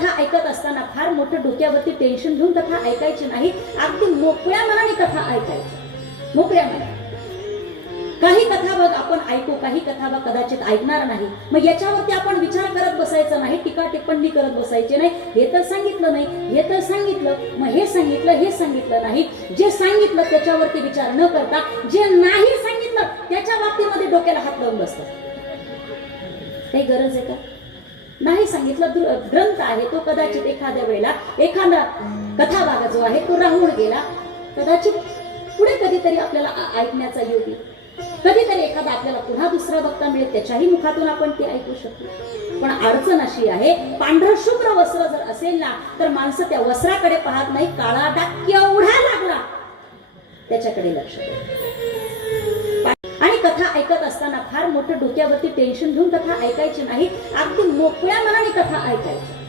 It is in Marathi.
कथा ऐकत असताना फार मोठं डोक्यावरती टेन्शन घेऊन कथा ऐकायची नाही, अगदी मोकळ्या मनाने कथा ऐकायची, मोकळ्या मनाने. काही कथा बघ आपण ऐकू, काही कथा बघ कदाचित ऐकणार नाही. मग याच्यावरती आपण विचार करत बसायचं नाही, टीका टिप्पणी करत बसायचे नाही. हे तर सांगितलं नाही, हे तर सांगितलं, मग हे सांगितलं, हे सांगितलं नाही. जे सांगितलं त्याच्यावरती विचार न करता जे नाही सांगितलं त्याच्या बाबतीमध्ये डोक्याला हात लावून बसतात. काही गरज आहे का? नाही सांगितलं ग्रंथ आहे तो, कदाचित एखाद्या वेळेला एखादा कथाभाग जो आहे तो राहून गेला, कदाचित पुढे कधीतरी आपल्याला ऐकण्याचा योग येईल, कधीतरी एखादा आपल्याला पुन्हा दुसरा बघता मिळेल, त्याच्याही मुखातून आपण ते ऐकू शकतो. पण अडचण अशी आहे, पांढर शुभ्र वस्त्र जर असेल ना तर माणसं त्या वस्त्राकडे पाहत नाही, काळा डाग केवढा लागला त्याच्याकडे लक्ष देतात. आणि कथा ऐकत असताना फार मोठं डोक्यावरती टेन्शन घेऊन कथा ऐकायची नाही, अगदी मोकळ्या मनाने कथा ऐकायची.